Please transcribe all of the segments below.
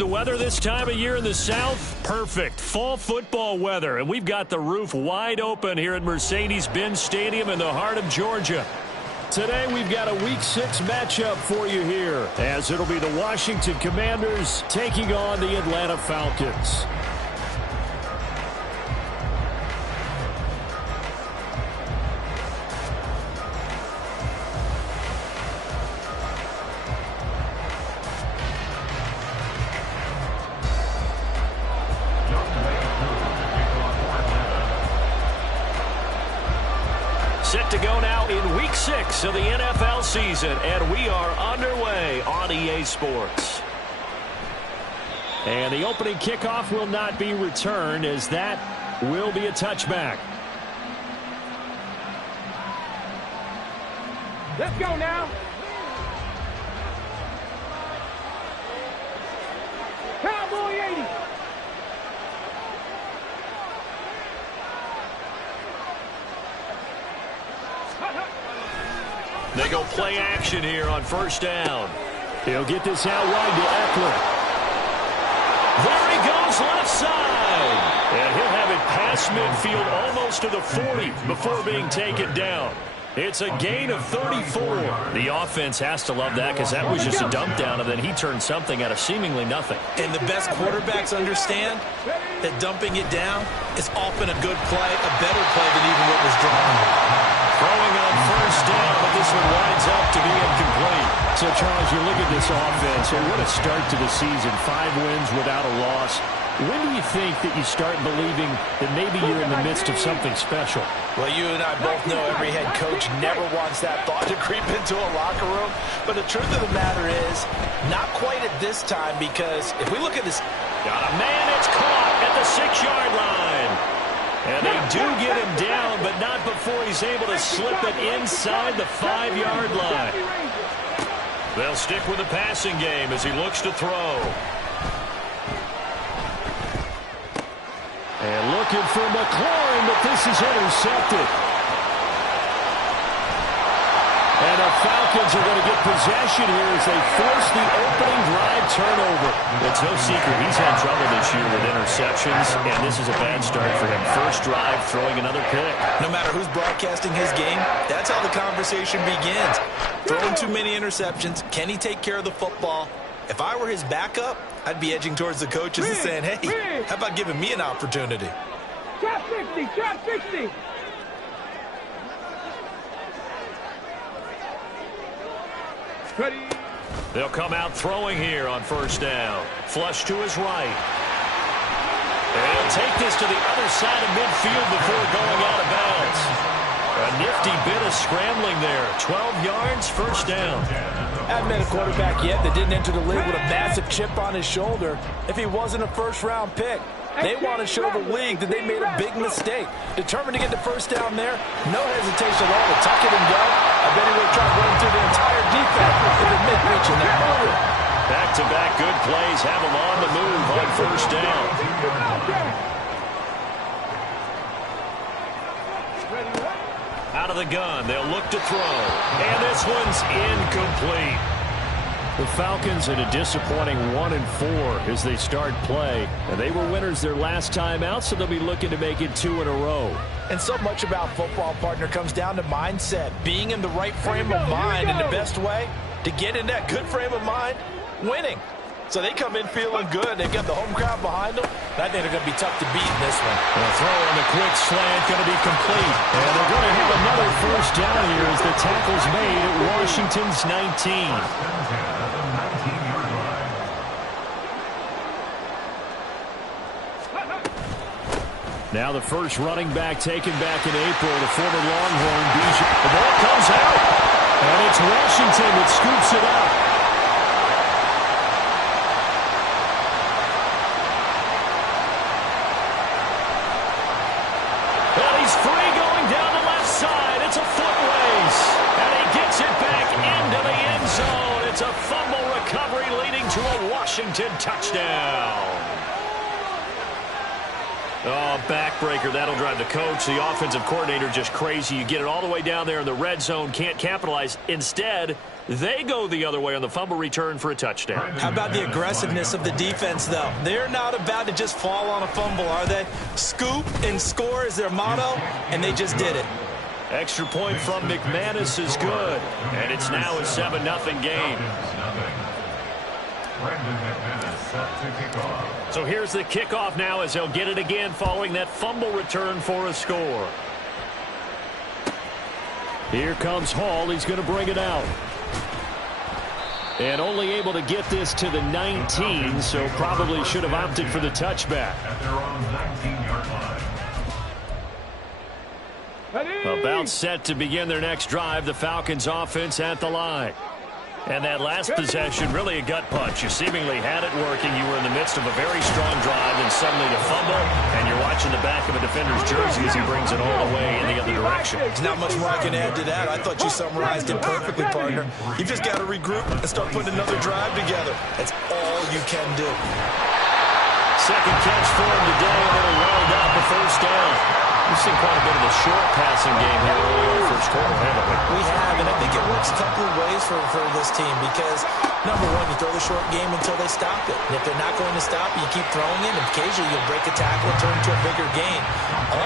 the weather this time of year in the South? Perfect. Fall football weather. And we've got the roof wide open here at Mercedes-Benz Stadium in the heart of Georgia. Today we've got a Week 6 matchup for you here, as it'll be the Washington Commanders taking on the Atlanta Falcons. Set to go now in Week 6 of the NFL season, and we are underway on EA Sports. And the opening kickoff will not be returned, as that will be a touchback. Let's go now. Cowboy 80. They go play action here on first down. He'll get this out wide to Eckler. There he goes left side. And he'll have it past midfield almost to the 40 before being taken down. It's a gain of 34. The offense has to love that, because that was just a dump down, and then he turned something out of seemingly nothing. And the best quarterbacks understand that dumping it down is often a good play, a better play than even what was drawn. Throwing on first down, but this one winds up to be incomplete. So, Charles, you look at this offense, and what a start to the season. 5 wins without a loss. When do you think that you start believing that maybe you're in the midst of something special? Well, you and I both know every head coach never wants that thought to creep into a locker room. But the truth of the matter is, not quite at this time, because if we look at this... Got a man that's caught at the 6-yard line. And they do get him down, but not before he's able to slip it inside the 5-yard line. They'll stick with the passing game as he looks to throw. And looking for McLaurin, but this is intercepted. And the Falcons are going to get possession here as they force the opening drive turnover. It's no secret he's had trouble this year with interceptions, and this is a bad start for him. First drive, throwing another pick. No matter who's broadcasting his game, that's how the conversation begins. Throwing too many interceptions, can he take care of the football? If I were his backup, I'd be edging towards the coaches and saying, hey, how about giving me an opportunity? Trap 60, trap 60. Ready. They'll come out throwing here on first down. Flush to his right. And he'll take this to the other side of midfield before going out of bounds. A nifty bit of scrambling there. 12 yards, first down. I haven't met a quarterback yet that didn't enter the league with a massive chip on his shoulder if he wasn't a first-round pick. They want to show the league that they made a big mistake. Determined to get the first down there, no hesitation at all to tuck it and go. I bet he would have tried running through the entire defense if it meant reaching that moment. Back-to-back good plays have him on the move on first down. Out of the gun, they'll look to throw. And this one's incomplete. The Falcons in a disappointing 1-4 as they start play. And they were winners their last time out, so they'll be looking to make it 2 in a row. And so much about football, partner, comes down to mindset. Being in the right frame of mind, and the best way to get in that good frame of mind, winning. So they come in feeling good. They've got the home crowd behind them. I think they're going to be tough to beat in this one. The throw on the quick slant going to be complete. And they're going to have another first down here as the tackle's made at Washington's 19. Now the first running back taken back in April, the former Longhorn, Bijan. The ball comes out, and it's Washington that scoops it up. Well, he's free going down the left side. It's a foot race, and he gets it back into the end zone. It's a fumble recovery leading to a Washington touchdown. Oh, backbreaker. That'll drive the coach, the offensive coordinator, just crazy. You get it all the way down there in the red zone, can't capitalize. Instead, they go the other way on the fumble return for a touchdown. How about the aggressiveness of the defense, though? They're not about to just fall on a fumble, are they? Scoop and score is their motto, and they just did it. Extra point from McManus is good, and it's now a 7-0 game. So here's the kickoff now as they'll get it again following that fumble return for a score. Here comes Hall. He's going to bring it out. And only able to get this to the 19, so probably should have opted for the touchback. About set to begin their next drive, the Falcons offense at the line. And that last possession, really a gut punch. You seemingly had it working. You were in the midst of a very strong drive, and suddenly you fumble, and you're watching the back of a defender's jersey as he brings it all the way in the other direction. There's not much more I can add to that. I thought you summarized it perfectly, partner. You've just got to regroup and start putting another drive together. That's all you can do. Second catch for him today, and it'll round up a first down. We've seen quite a bit of a short passing game here early in the first quarter, haven't we? We have, and I think it works a couple of ways for this team because, number one, you throw the short game until they stop it. And if they're not going to stop it, you keep throwing it, and occasionally you'll break a tackle and turn into a bigger gain.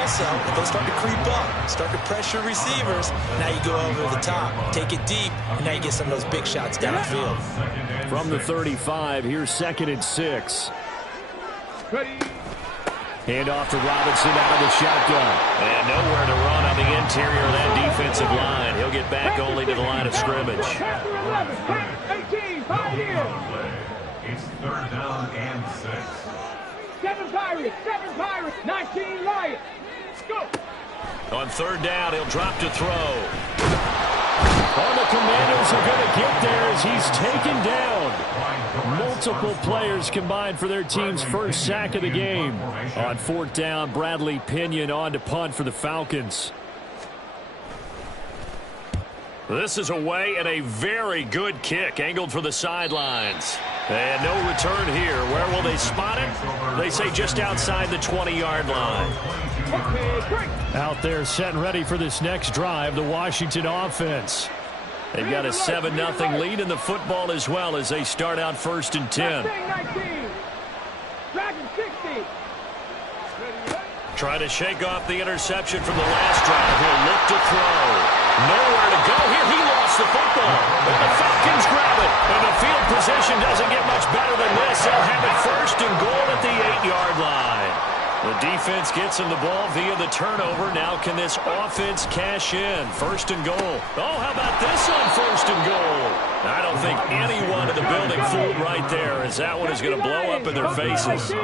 Also, if they start to creep up, start to pressure receivers, now you go over the top, take it deep, and now you get some of those big shots downfield. From the 35, here's 2nd and 6. Hand off to Robinson out of the shotgun. And nowhere to run on the interior of that defensive line. He'll get back only to the line of scrimmage. 18, 5 years. It's 3rd down and 6. 7 Pirates, 19 Lions. Go. On 3rd down, he'll drop to throw. Oh, the Commanders are going to get there as he's taken down. Multiple players combined for their team's first sack of the game. On 4th down, Bradley Pinion on to punt for the Falcons. This is away and a very good kick angled for the sidelines. And no return here. Where will they spot it? They say just outside the 20-yard line. Out there set and ready for this next drive, the Washington offense. They've got a 7-0 lead in the football as well as they start out 1st and 10. Try to shake off the interception from the last drive. He'll look to throw. Nowhere to go here. He lost the football. And the Falcons grab it. And the field position doesn't get much better than this. They'll have it 1st and goal at the 8-yard line. The defense gets him the ball via the turnover. Now can this offense cash in? 1st and goal. Oh, how about this on 1st and goal? I don't think anyone in the building fooled right there as that one is going to blow up in their faces.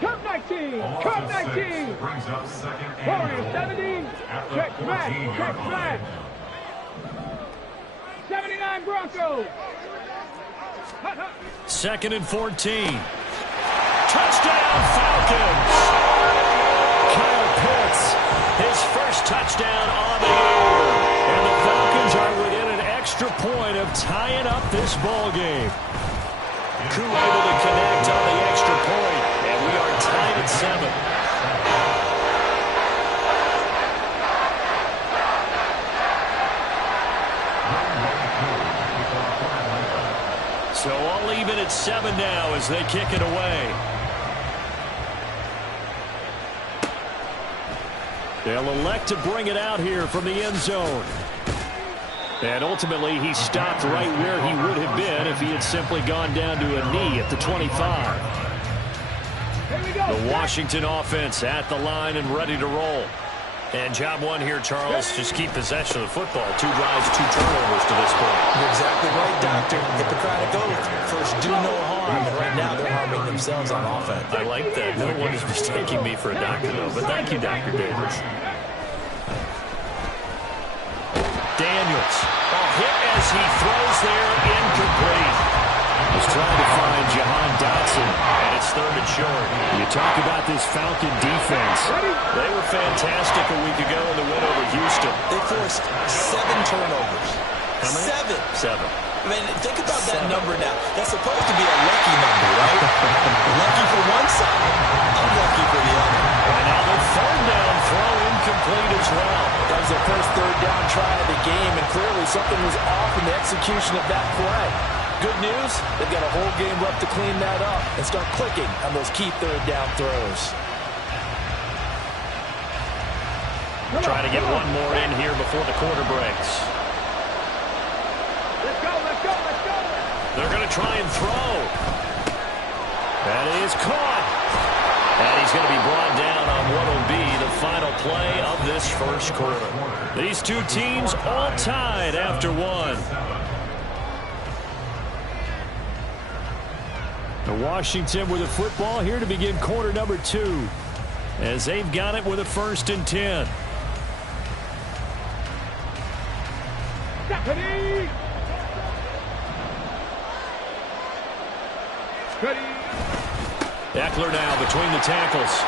Cup 19. Cup 19. Brings up 2nd Warriors and 17. Check flag. 79 Broncos. 2nd and 14. Touchdown, Falcons! Kyle Pitts, his first touchdown on the year. And the Falcons are within an extra point of tying up this ball game. Koo able to connect on the extra point, and we are tied at 7. So all even at 7 now as they kick it away. They'll elect to bring it out here from the end zone. And ultimately, he stopped right where he would have been if he had simply gone down to a knee at the 25. The Washington offense at the line and ready to roll. And job one here, Charles, just keep possession of the football. 2 drives, 2 turnovers to this point. You're exactly right, Doctor. Hippocratic oath. First, do no harm. And right now, they're harming themselves on offense. I like that. No one is mistaking me for a doctor, though. But thank you, Dr. Davis. Daniels. A hit as he throws there, incomplete. He's trying to find Jahan Dotson, and it's 3rd and short. You talk about this Falcon defense. They were fantastic a week ago in the win over Houston. They forced 7 turnovers. How many? 7. I mean, think about that number now. That's supposed to be a lucky number, right? Lucky for one side, unlucky for the other. now the third down throw incomplete as well. That was the first third down try of the game, and clearly something was off in the execution of that play. Good news, they've got a whole game left to clean that up and start clicking on those key third down throws. Try to get one more in here before the quarter breaks. Let's go, let's go, let's go. They're going to try and throw. That is caught. And he's going to be brought down on what will be the final play of this first quarter. These two teams all tied after one. Washington with the football here to begin quarter number 2, as they've got it with a 1st and 10. Ready. Ready. Eckler now between the tackles.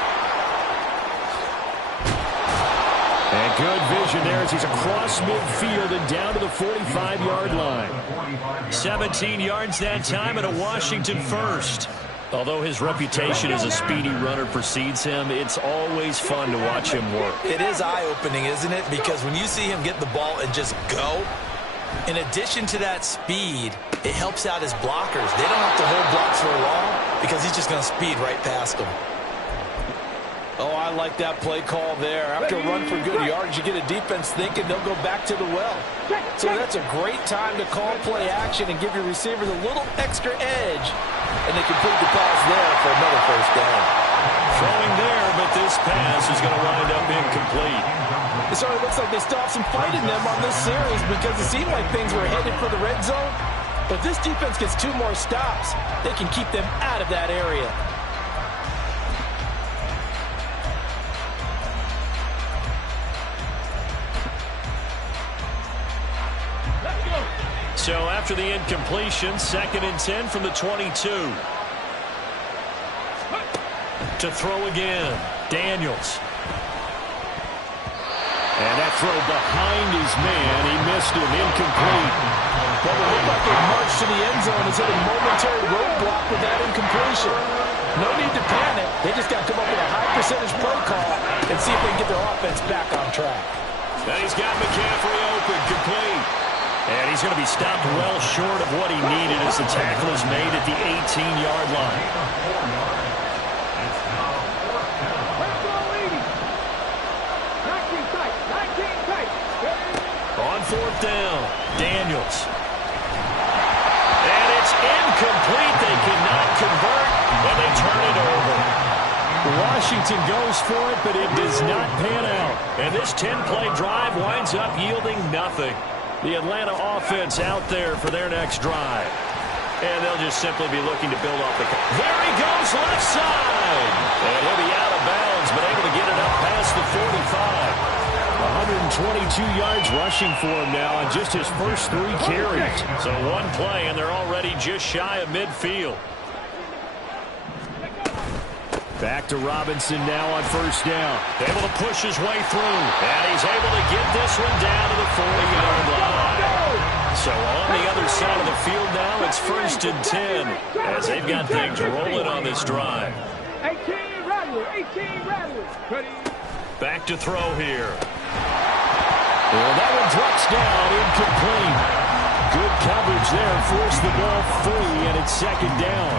And good vision there as he's across midfield and down to the 45-yard line. 17 yards that time and a Washington first. Although his reputation as a speedy runner precedes him, it's always fun to watch him work. It is eye-opening, isn't it? Because when you see him get the ball and just go, in addition to that speed, it helps out his blockers. They don't have to hold blocks for long because he's just going to speed right past them. Oh, I like that play call there. After a run for good yards, you get a defense thinking they'll go back to the well. So that's a great time to call play action and give your receivers a little extra edge. And they complete the pass there for another first down. Throwing there, but this pass is going to wind up incomplete. So it looks like they still have some fight in them on this series because it seemed like things were headed for the red zone. But this defense gets 2 more stops. They can keep them out of that area. So after the incompletion, 2nd and 10 from the 22. To throw again, Daniels. And that throw behind his man, he missed him, incomplete. Well, it looked like they marched to the end zone as hit a momentary roadblock with that incompletion. No need to panic. They just got to come up with a high percentage play call and see if they can get their offense back on track. And he's got McCaffrey open, complete. And he's going to be stopped well short of what he needed as the tackle is made at the 18-yard line. On 4th down, Daniels. And it's incomplete. They cannot convert, and they turn it over. Washington goes for it, but it does not pan out. And this 10-play drive winds up yielding nothing. The Atlanta offense out there for their next drive. And they'll just simply be looking to build off the... There he goes, left side. And he'll be out of bounds, but able to get it up past the 45. 122 yards rushing for him now on just his first 3 carries. So one play, and they're already just shy of midfield. Back to Robinson now on 1st down. Able to push his way through. And he's able to get this one down to the 40-yard line. So on the other side of the field now, it's 1st and 10 as they've got things rolling on this drive. 18 Rattler, 18 Rattler. Ready. Back to throw here. Well, that one drops down, incomplete. Good coverage there, forced the ball free, and it's 2nd down.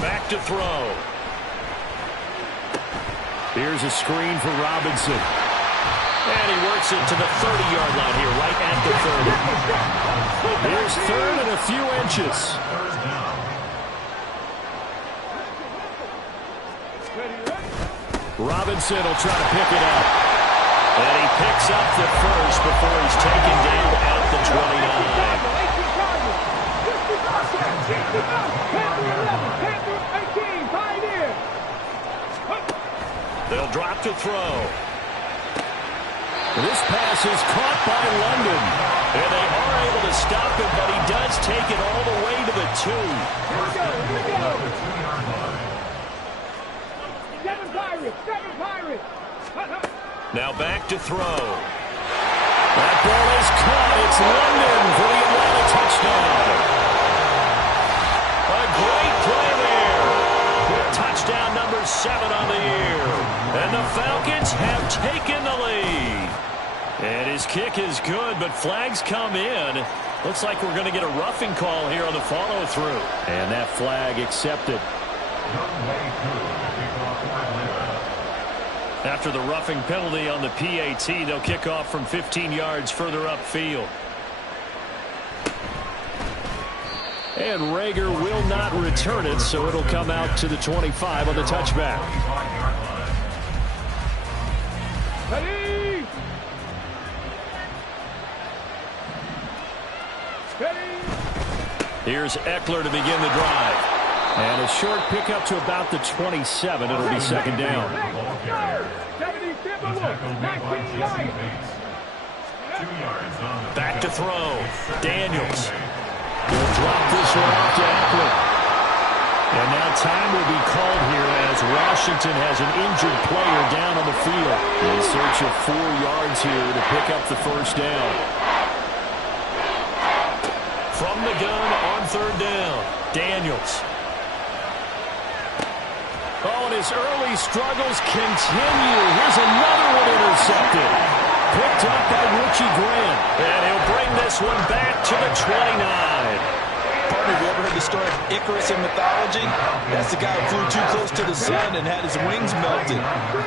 Back to throw. Here's a screen for Robinson. And he works it to the 30-yard line here, right at the 30. Here's 3rd and a few inches. Robinson will try to pick it up. And he picks up the first before he's taken down at the 29. They'll drop to throw. This pass is caught by London. And they are able to stop him, but he does take it all the way to the 2. Here we go. 7 Pirates, 7 Pirates. Now back to throw. That ball is caught. It's London for the Atlanta touchdown. 7 on the year. And the Falcons have taken the lead. And his kick is good, but flags come in. Looks like we're going to get a roughing call here on the follow-through. And that flag accepted. After the roughing penalty on the PAT, they'll kick off from 15 yards further upfield. And Rager will not return it, so it'll come out to the 25 on the touchback. Ready. Here's Eckler to begin the drive. And a short pickup to about the 27. It'll be second down. Back to throw. Daniels. He'll drop this one off to Eckler. And now time will be called here as Washington has an injured player down on the field. In search of 4 yards here to pick up the first down. From the gun on third down, Daniels. Oh, and his early struggles continue. Here's another one intercepted. Picked up by Richie Grant. And he'll bring this one back to the 29. Partner, have you ever heard the story of Icarus in mythology? That's the guy who flew too close to the sun and had his wings melted.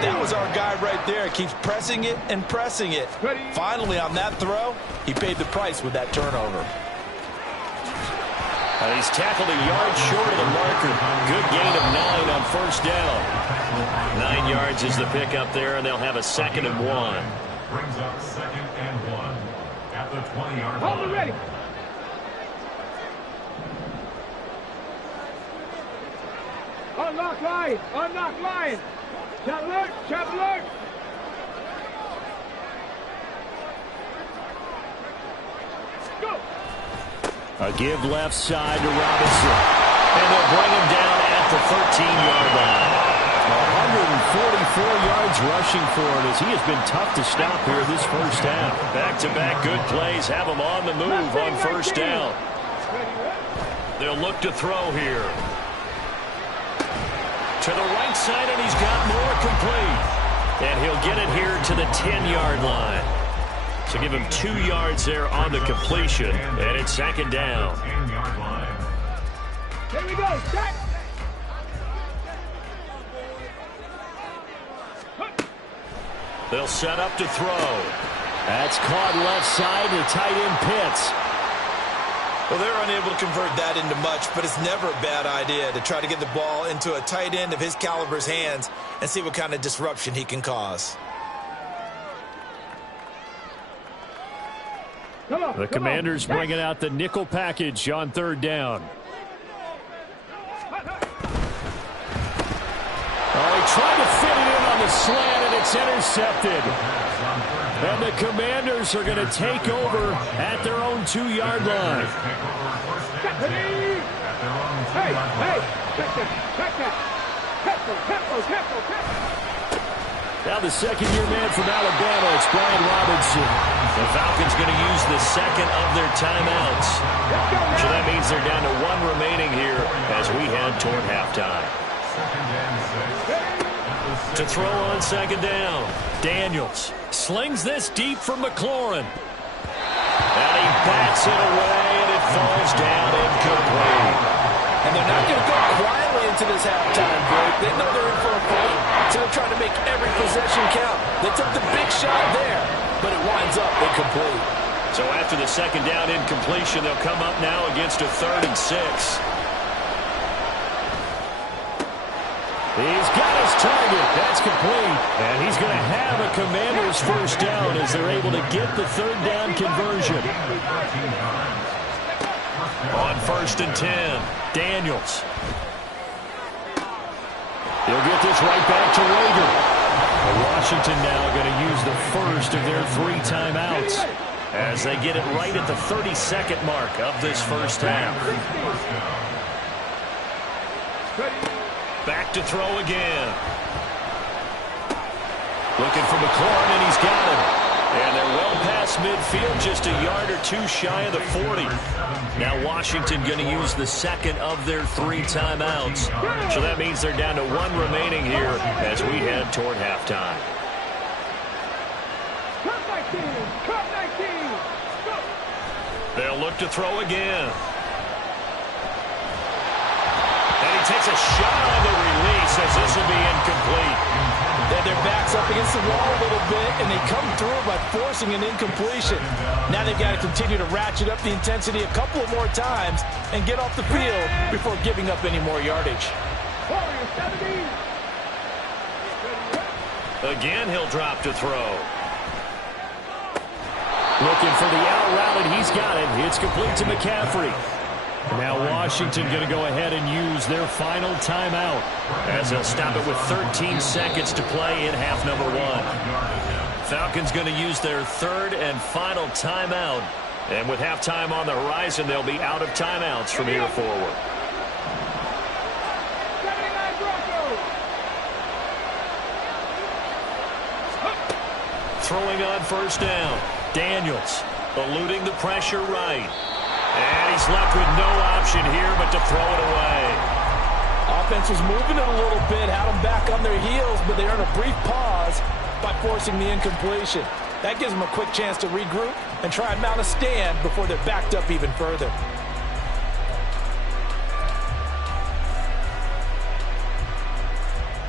That was our guy right there. Keeps pressing it and pressing it. Finally, on that throw, he paid the price with that turnover. He's tackled a yard short of the marker. Good gain of 9 on first down. 9 yards is the pickup there, and they'll have a 2nd and 1. Brings up 2nd and 1 at the 20-yard line. Hold it ready. Unlock line. Unlock line. Shot alert. Shot alert. Go. A give left side to Robinson. And they'll bring him down at the 13-yard line. 144 yards rushing for him as he has been tough to stop here this first half. Back-to-back good plays have him on the move on first down. They'll look to throw here. To the right side, and he's got more complete. And he'll get it here to the 10-yard line. So give him 2 yards there on the completion, and it's 2nd down. 10-yard line. Here we go. Set. They'll set up to throw. That's caught left side to tight end Pitts. Well, they're unable to convert that into much, but it's never a bad idea to try to get the ball into a tight end of his caliber's hands and see what kind of disruption he can cause. The Commanders bringing out the nickel package on third down. Oh, he tried to fit it in on the slant, and it's intercepted. And the Commanders are going to take over at their own 2-yard line. Hey, check that. Now the second-year man from Alabama, it's Brian Robinson. The Falcons going to use the second of their timeouts. So that means they're down to 1 remaining here as we head toward halftime. To throw on second down, Daniels slings this deep from McLaurin. And he bats it away, and it falls down incomplete. And they're not going to go quietly into this halftime break. They know they're in for a fight, so they're trying to make every possession count. They took the big shot there, but it winds up incomplete. So after the second down incompletion, they'll come up now against a 3rd and 6. He's got his target. That's complete. And he's going to have a Commander's first down as they're able to get the 3rd down conversion. On 1st and 10, Daniels. He'll get this right back to Rager. Washington now going to use the first of their 3 timeouts as they get it right at the 32nd mark of this first half. Back to throw again. Looking for McLaurin, and he's got him. And they're well past midfield, just a yard or two shy of the 40. Now Washington going to use the second of their 3 timeouts. So that means they're down to 1 remaining here as we head toward halftime. They'll look to throw again. And he takes a shot on the release as this will be incomplete. They their backs up against the wall a little bit, and they come through by forcing an incompletion. Now they've got to continue to ratchet up the intensity a couple of more times and get off the field before giving up any more yardage. Again, he'll drop to throw. Looking for the out route, and he's got it. It's complete to McCaffrey. Now Washington going to go ahead and use their final timeout as they'll stop it with 13 seconds to play in half number 1. Falcons going to use their 3rd and final timeout. And with halftime on the horizon, they'll be out of timeouts from here forward. Throwing on first down. Daniels eluding the pressure right. And he's left with no option here but to throw it away. Offense was moving it a little bit, had them back on their heels, but they earned a brief pause by forcing the incompletion. That gives them a quick chance to regroup and try and mount a stand before they're backed up even further.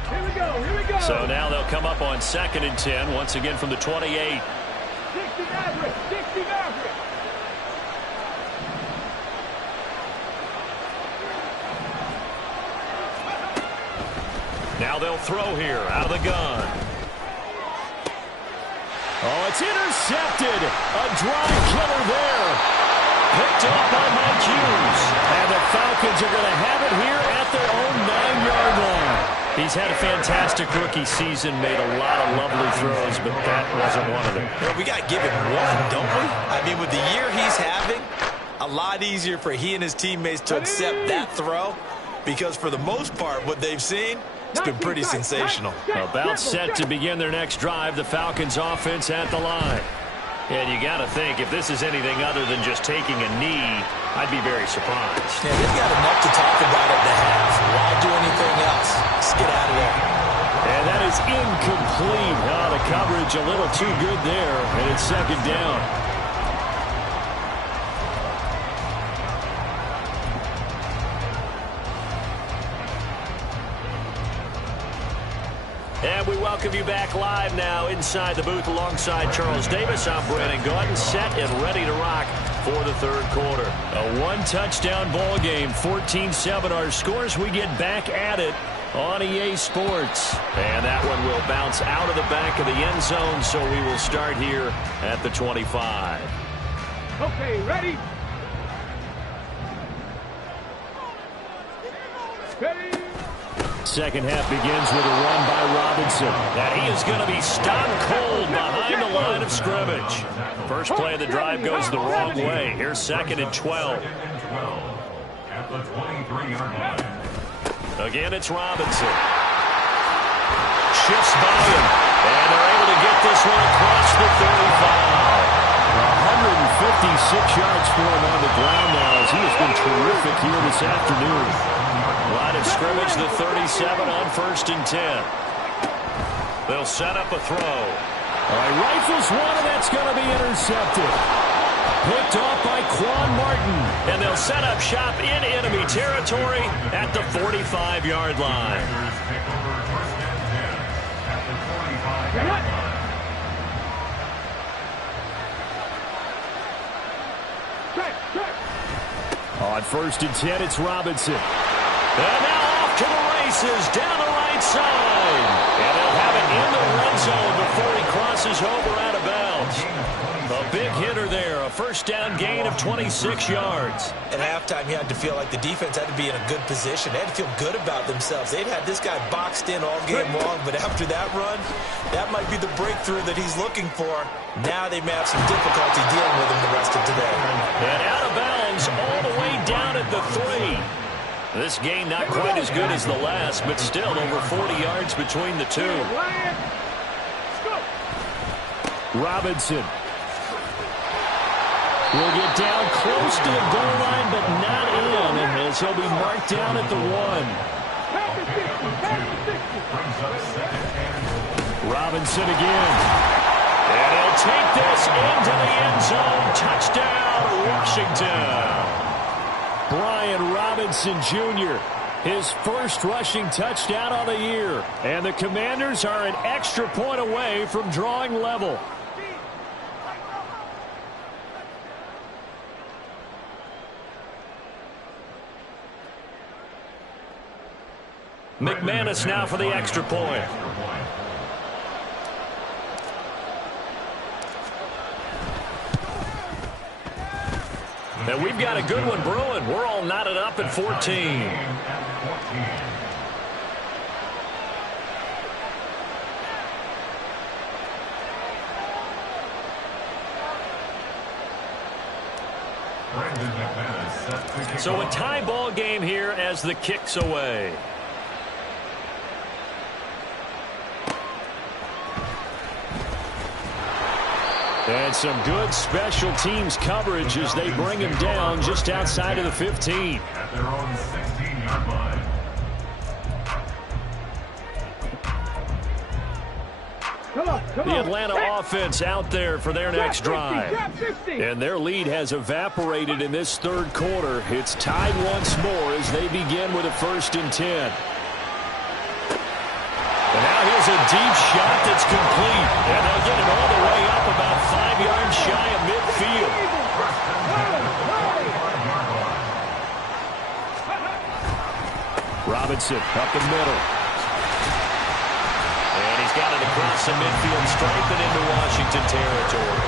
Here we go, here we go. So now they'll come up on 2nd and 10, once again from the 28. 60 Maverick, 60 Maverick. Now they'll throw here out of the gun. Oh, it's intercepted. A drive killer there. Picked up by Mike Hughes. And the Falcons are going to have it here at their own 9-yard line. He's had a fantastic rookie season, made a lot of lovely throws, but that wasn't one of them. Well, we got to give him one, don't we? I mean, with the year he's having, a lot easier for he and his teammates to accept that throw because for the most part, what they've seen, it's been pretty sensational. About set to begin their next drive, the Falcons offense at the line. And you got to think, if this is anything other than just taking a knee, I'd be very surprised. Yeah, they've got enough to talk about at the half. Why do anything else? Just get out of there. And that is incomplete. Oh, the coverage a little too good there, and it's 2nd down. And we welcome you back live now inside the booth alongside Charles Davis. I'm Brandon Gaudin, set and ready to rock for the 3rd quarter. A 1-touchdown ball game, 14-7 our scores. We get back at it on EA Sports. And that one will bounce out of the back of the end zone, so we will start here at the 25. Okay, ready? Ready? Second half begins with a run by Robinson. And he is going to be stopped cold behind the line of scrimmage. First play of the drive goes the wrong way. Here's 2nd and 12. At the 23-yard line. Again, it's Robinson. Shifts by him. And they're able to get this one across the 35. 156 yards for him on the ground now as he has been terrific here this afternoon. Line of scrimmage, the 37 on 1st and 10. They'll set up a throw. All right, rifles one, and that's going to be intercepted. Picked off by Quan Martin. And they'll set up shop in enemy territory at the 45-yard line. On 1st and 10, it's Robinson. And now off to the races down the right side. And they'll have it in the red zone before he crosses over out of bounds. A big hitter there, a first down gain of 26 yards. At halftime, you had to feel like the defense had to be in a good position. They had to feel good about themselves. They'd had this guy boxed in all game long, but after that run, that might be the breakthrough that he's looking for. Now they may have some difficulty dealing with him the rest of today. And out of bounds all the way down at the 3. This game not quite as good as the last, but still over 40 yards between the two. Robinson will get down close to the goal line, but not in, as he'll be marked down at the 1. Robinson again. And he'll take this into the end zone. Touchdown, Washington. Brian Robinson Jr., his first rushing touchdown of the year. And the Commanders are an extra point away from drawing level. McManus now for the extra point. And we've got a good one brewing. We're all knotted up at 14. So a tie ball game here as the kick's away. And some good special teams coverage as they bring him down just outside of the 15. At their own 16-yard line. The Atlanta offense out there for their next drive. And their lead has evaporated in this third quarter. It's tied once more as they begin with a 1st and 10. And now here's a deep shot that's complete. And they'll get it all the way up about 5 yards shy of midfield. Robinson up the middle. And he's got it across the midfield stripe and into Washington territory.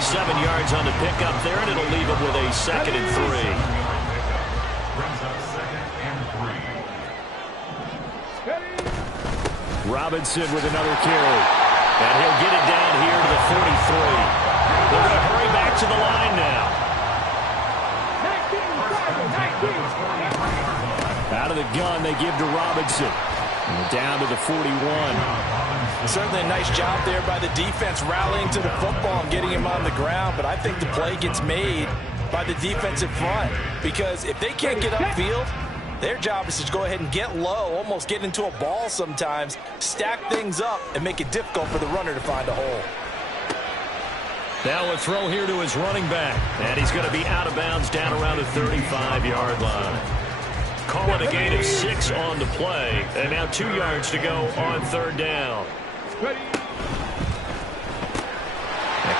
7 yards on the pickup there, and it'll leave him with a 2nd and 3. Brings up 2nd and 3. Robinson with another carry. And he'll get it down here to the 43. They're going to hurry back to the line now. Out of the gun, they give to Robinson. And down to the 41. Certainly a nice job there by the defense rallying to the football and getting him on the ground. But I think the play gets made by the defensive front. Because if they can't get upfield, their job is to go ahead and get low, almost get into a ball sometimes, stack things up, and make it difficult for the runner to find a hole. Now a throw here to his running back. And he's going to be out of bounds down around the 35-yard line. Call it a gain of 6 on the play. And now 2 yards to go on 3rd down. And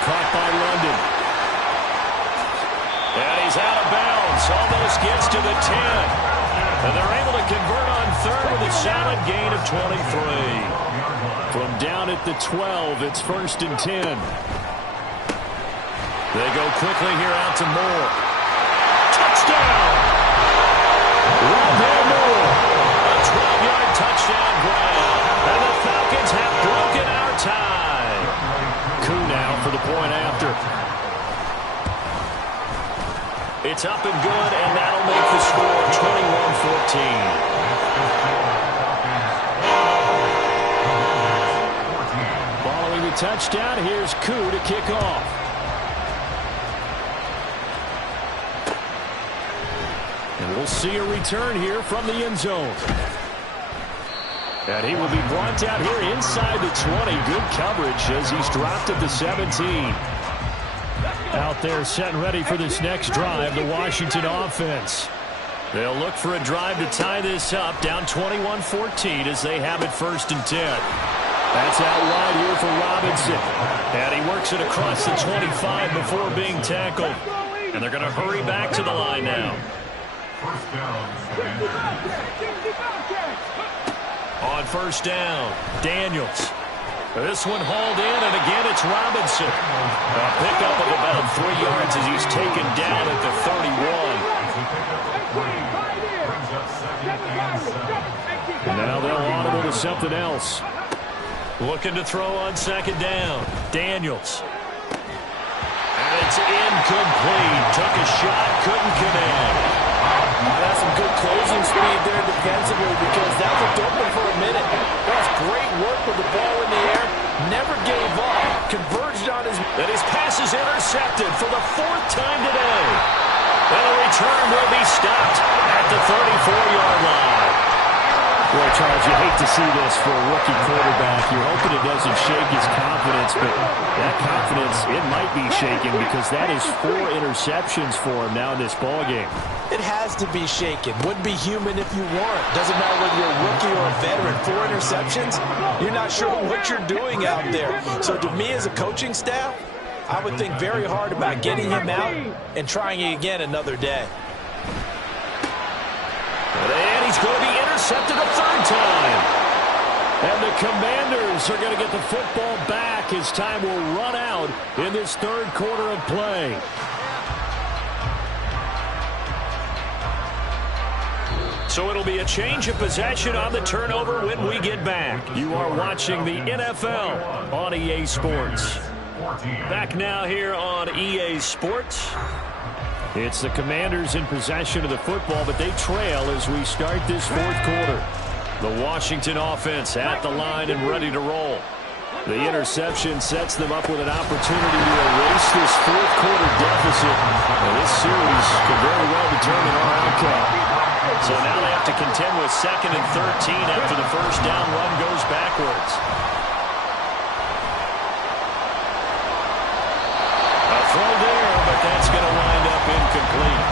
caught by London. And he's out of bounds. Almost gets to the 10. And they're able to convert on 3rd with a solid gain of 23. From down at the 12, it's 1st and 10. They go quickly here out to Moore. Touchdown! Rondale Moore, a 12-yard touchdown grab. And the Falcons have broken our tie. Koo now for the point after. It's up and good, and that'll make the score 21-14. Following the touchdown, here's Koo to kick off. And we'll see a return here from the end zone. And he will be brought down here inside the 20. Good coverage as he's dropped at the 17. Out there set and ready for this next drive, the Washington offense. They'll look for a drive to tie this up, down 21-14 as they have it 1st and 10. That's out wide here for Robinson. And he works it across the 25 before being tackled. And they're going to hurry back to the line now. First down. On 1st down, Daniels. This one hauled in, and again it's Robinson. A pickup of about 3 yards as he's taken down at the 31. And now they'll audible to something else. Looking to throw on 2nd down. Daniels. And it's incomplete. Took a shot, couldn't connect. That's some good closing speed there defensively because that looked open for a minute. That's great work with the ball in the air. Never gave up. Converged is intercepted for the 4th time today. And the return will be stopped at the 34-yard line. Boy, Charles, you hate to see this for a rookie quarterback. You're hoping it doesn't shake his confidence, but that confidence, it might be shaken because that is 4 interceptions for him now in this ballgame. It has to be shaken. Wouldn't be human if you weren't. Doesn't matter whether you're a rookie or a veteran. 4 interceptions, you're not sure what you're doing out there. So to me as a coaching staff, I would think very hard about getting him out and trying it again another day. And he's going to be intercepted a 3rd time. And the Commanders are going to get the football back as time will run out in this 3rd quarter of play. So it'll be a change of possession on the turnover when we get back. You are watching the NFL on EA Sports. Back now here on EA Sports. It's the Commanders in possession of the football, but they trail as we start this 4th quarter. The Washington offense at the line and ready to roll. The interception sets them up with an opportunity to erase this 4th quarter deficit. Now, this series could very well determine our outcome. So now they have to contend with 2nd and 13 after the first down run goes backwards. A throw there, but that's going to wind up incomplete.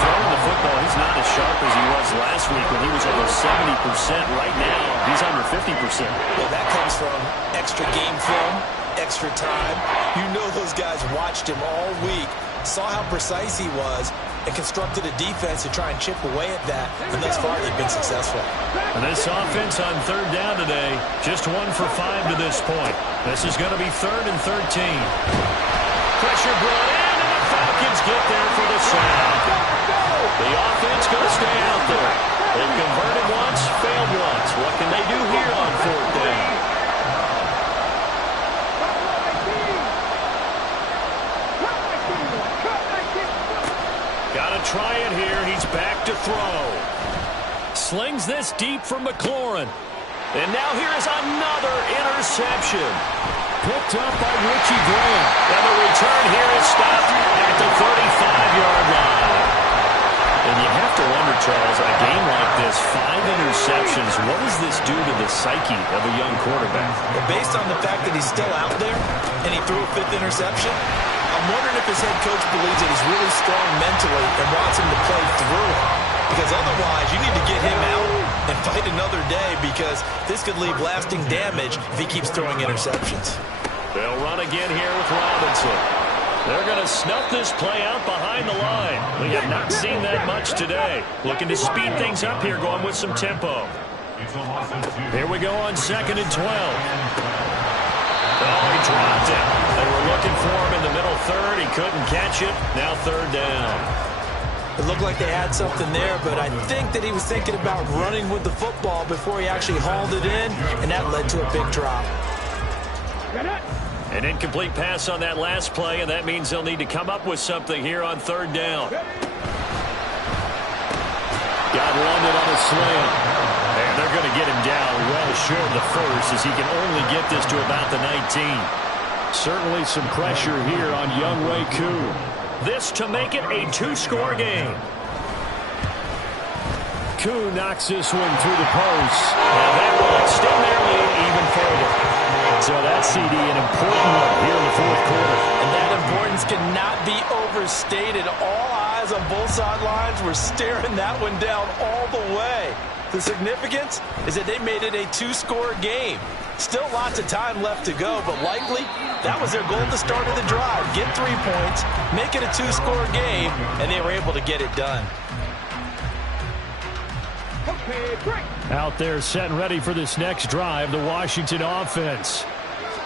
Throwing the football, he's not as sharp as he was last week when he was over 70%. Right now, he's under 50%. Well, that comes from extra game film, extra time. You know those guys watched him all week, saw how precise he was, and constructed a defense to try and chip away at that, and thus far they've been successful. And this offense on 3rd down today, just 1 for 5 to this point. This is going to be 3rd and 13. Pressure brought in, and the Falcons get there for the sack. The offense going to stay out there. They've converted once, failed once. What can they do here on 4th down? Got to try it here. He's back to throw. Slings this deep from McLaurin. And now here is another interception. Picked up by Richie Graham. And the return here is stopped at the 35-yard line. And you have to wonder, Charles, a game like this, 5 interceptions, what does this do to the psyche of a young quarterback? Well, based on the fact that he's still out there and he threw a 5th interception, I'm wondering if his head coach believes that he's really strong mentally and wants him to play through it. Because otherwise, you need to get him out and fight another day because this could leave lasting damage if he keeps throwing interceptions. They'll run again here with Robinson. They're going to snuff this play out behind the line. We have not seen that much today. Looking to speed things up here, going with some tempo. Here we go on 2nd and 12. Oh, he dropped it. They were looking for him in the middle 3rd. He couldn't catch it. Now 3rd down. It looked like they had something there, but I think that he was thinking about running with the football before he actually hauled it in, and that led to a big drop. An incomplete pass on that last play, and that means they'll need to come up with something here on 3rd down. Got London on a slant. And they're going to get him down well short of the first as he can only get this to about the 19. Certainly some pressure here on Younghoe Koo. This to make it a 2-score game. Koo knocks this one through the post. And that will extend their lead even further. So that CD, an important one here in the 4th quarter. And that importance cannot be overstated. All eyes on both sidelines were staring that one down all the way. The significance is that they made it a 2-score game. Still lots of time left to go, but likely that was their goal at the start of the drive. Get 3 points, make it a 2-score game, and they were able to get it done. Out there set and ready for this next drive, the Washington offense.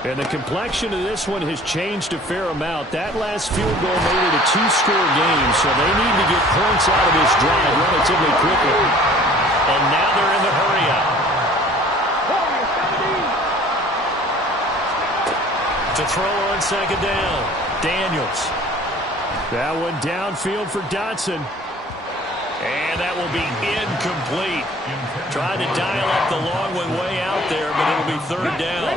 And the complexion of this one has changed a fair amount. That last field goal made it a 2-score game, so they need to get points out of this drive relatively quickly. And now they're in the hurry-up. To throw on 2nd down, Daniels. That one downfield for Dotson. And that will be incomplete. Tried to dial up the long one way out there, but it'll be 3rd down.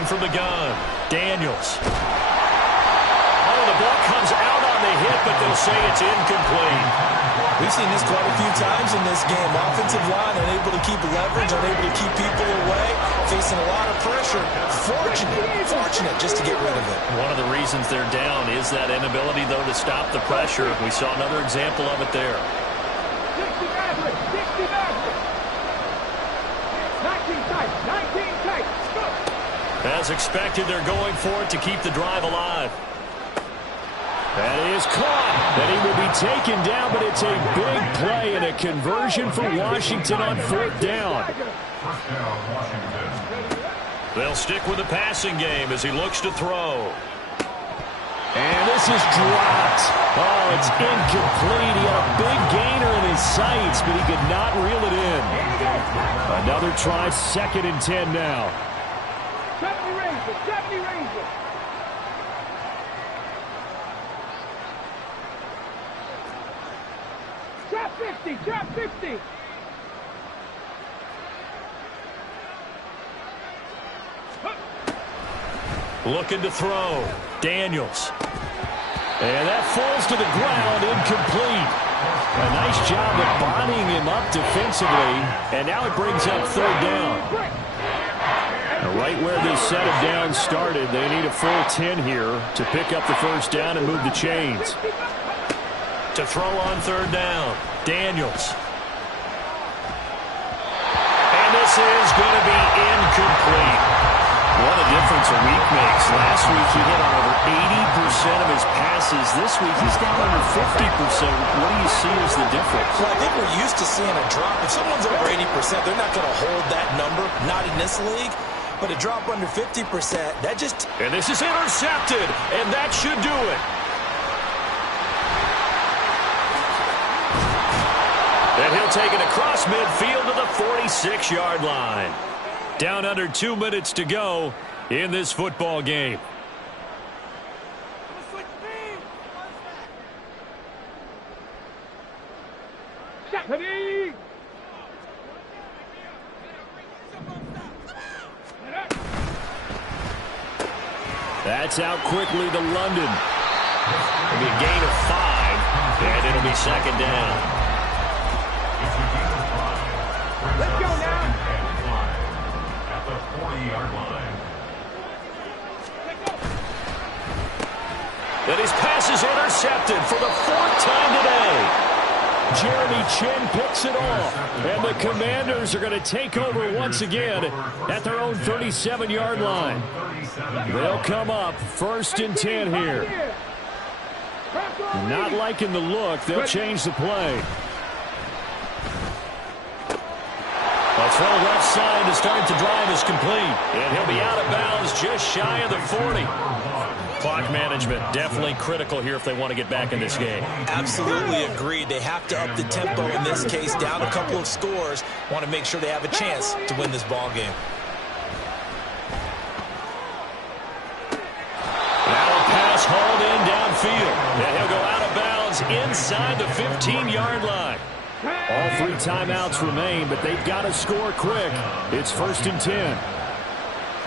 looking from the gun. Daniels. Oh, the ball comes out on the hit, but they'll say it's incomplete. We've seen this quite a few times in this game. Offensive line unable to keep leverage, unable to keep people away, facing a lot of pressure. Fortunate just to get rid of it. One of the reasons they're down is that inability, though, to stop the pressure. We saw another example of it there. 60 Maverick, 60 Maverick. 19 tight, 19 tight. As expected, they're going for it to keep the drive alive. That is caught. And he will be taken down, but it's a big play and a conversion for Washington on 4th down. First down, Washington. They'll stick with the passing game as he looks to throw. And this is dropped. Oh, it's incomplete. He had a big gainer in his sights, but he could not reel it in. Another try, 2nd and 10 now. 70 Rangers, 70 Rangers. Trap 50, trap 50. Looking to throw. Daniels. And that falls to the ground, incomplete. A nice job of bodying him up defensively. And now it brings up 3rd down. Right where this set of downs started, they need a full 10 here to pick up the 1st down and move the chains. To throw on 3rd down, Daniels. And this is going to be incomplete. What a difference a week makes. Last week he hit on over 80% of his passes. This week he's down under 50%. What do you see as the difference? Well, I think we're used to seeing a drop. If someone's over 80%, they're not going to hold that number, not in this league. But a drop under 50%, that just... And this is intercepted, and that should do it. And he'll take it across midfield to the 46-yard line. Down under 2 minutes to go in this football game. Stephanie! That's out quickly to London. It'll be a gain of 5, and it'll be 2nd down. Let's go now. At the 40-yard line. And his pass is intercepted for the 4th time today. Jeremy Chinn picks it off, and the Commanders are going to take over once again at their own 37-yard line. They'll come up 1st and 10 here. Not liking the look. They'll change the play. A throw left side to start the drive is complete, and he'll be out of bounds just shy of the 40. Clock management definitely critical here if they want to get back in this game. Absolutely agreed. They have to up the tempo in this case, down a couple of scores. Want to make sure they have a chance to win this ball game. Now a pass hauled in downfield, and he'll go out of bounds inside the 15-yard line. All 3 timeouts remain, but they've got to score quick. It's 1st and 10.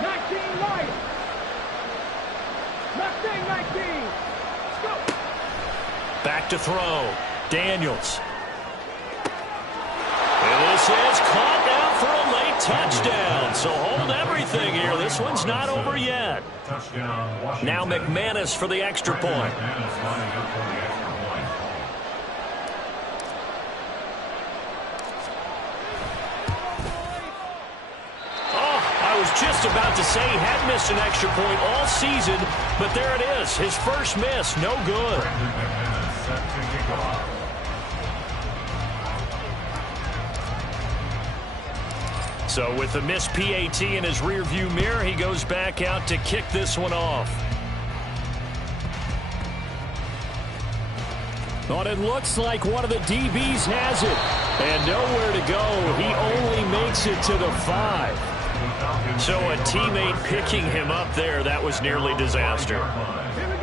19 Lions. Mustang 19. Go. Back to throw. Daniels. And this is caught now for a late touchdown. So hold everything here. This one's not over yet. Touchdown, Washington. Now McManus for the extra point. McManus lining up for the extra point. I was just about to say he had missed an extra point all season, but there it is. His first miss, no good. McManus set to kick off. So with the missed PAT in his rearview mirror, he goes back out to kick this one off. But it looks like one of the DBs has it. And nowhere to go. He only makes it to the 5. So a teammate picking him up there, that was nearly disaster.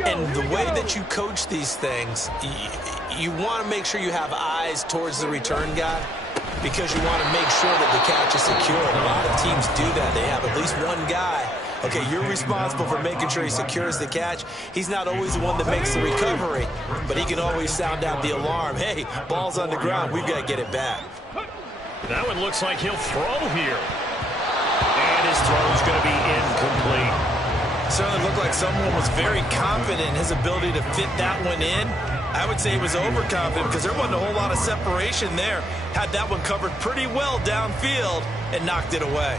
And the way that you coach these things, you want to make sure you have eyes towards the return guy because you want to make sure that the catch is secure. And a lot of teams do that. They have at least one guy Okay, you're responsible for making sure he secures the catch. He's not always the one that makes the recovery, but he can always sound out the alarm. Hey, ball's on the ground. We've got to get it back. That one looks like he'll throw here. And his throw's going to be incomplete. Certainly looked like someone was very confident in his ability to fit that one in. I would say he was overconfident because there wasn't a whole lot of separation there. Had that one covered pretty well downfield and knocked it away.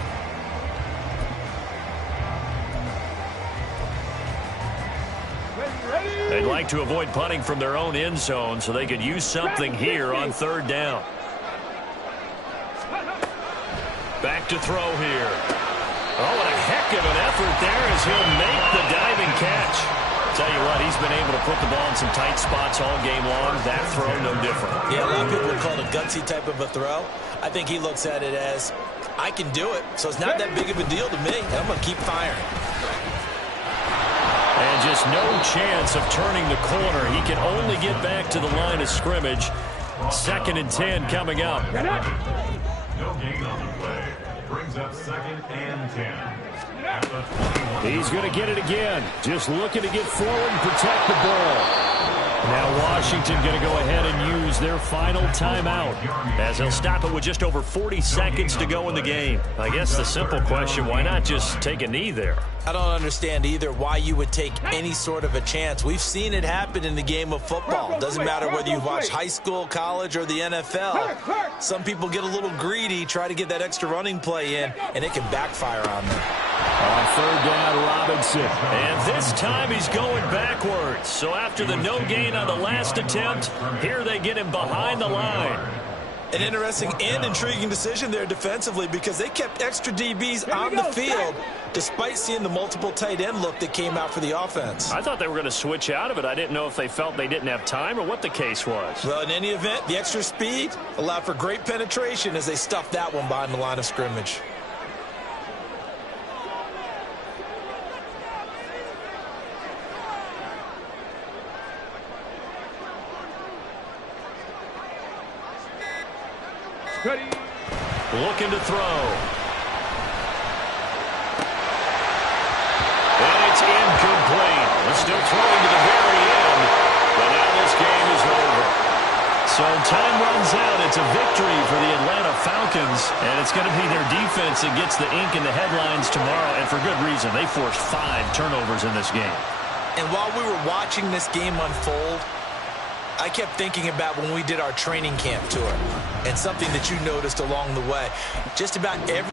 They'd like to avoid punting from their own end zone so they could use something here on third down. Back to throw here. Oh, and a heck of an effort there as he'll make the diving catch. Tell you what, he's been able to put the ball in some tight spots all game long. That throw, no different. Yeah, a lot of people would call it a gutsy type of a throw. I think he looks at it as, I can do it, so it's not that big of a deal to me. I'm going to keep firing. And just no chance of turning the corner. He can only get back to the line of scrimmage. 2nd and 10 coming up. No gain on the play. Brings up 2nd and 10. At the 21. He's going to get it again. Just looking to get forward and protect the ball. Now Washington going to go ahead and use their final timeout, as they'll stop it with just over 40 seconds to go in the game. I guess the simple question, why not just take a knee there? I don't understand either why you would take any sort of a chance. We've seen it happen in the game of football. Doesn't matter whether you watch high school, college, or the NFL. Some people get a little greedy, try to get that extra running play in, and it can backfire on them. On third down, Robinson. And this time he's going backwards. So after the no gain on the last attempt, here they get him behind the line. An interesting and intriguing decision there defensively because they kept extra DBs on the field despite seeing the multiple tight end look that came out for the offense. I thought they were going to switch out of it. I didn't know if they felt they didn't have time or what the case was. Well, in any event, the extra speed allowed for great penetration as they stuffed that one behind the line of scrimmage. Looking to throw. And it's incomplete. They're still throwing to the very end. But now this game is over. So time runs out. It's a victory for the Atlanta Falcons. And it's going to be their defense that gets the ink in the headlines tomorrow. And for good reason. They forced 5 turnovers in this game. And while we were watching this game unfold, I kept thinking about when we did our training camp tour and something that you noticed along the way. Just about every